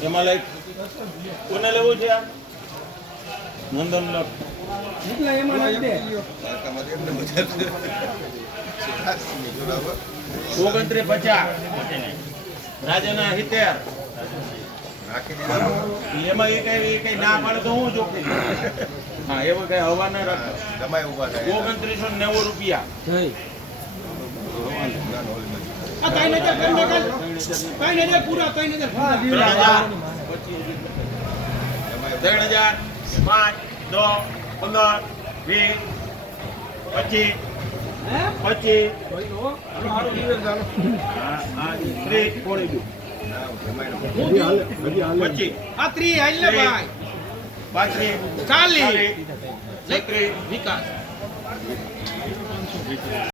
એમાં લાઈક કોને લેવું છે નંદન 2950 રાજાના 70 એમાં એ કઈ ના પાડે તો હું જોખી હા એવું કઈ હવા ના રાખે 2990 રૂપિયા પૂરા 3000 5 10 15 20 25 વિકાસ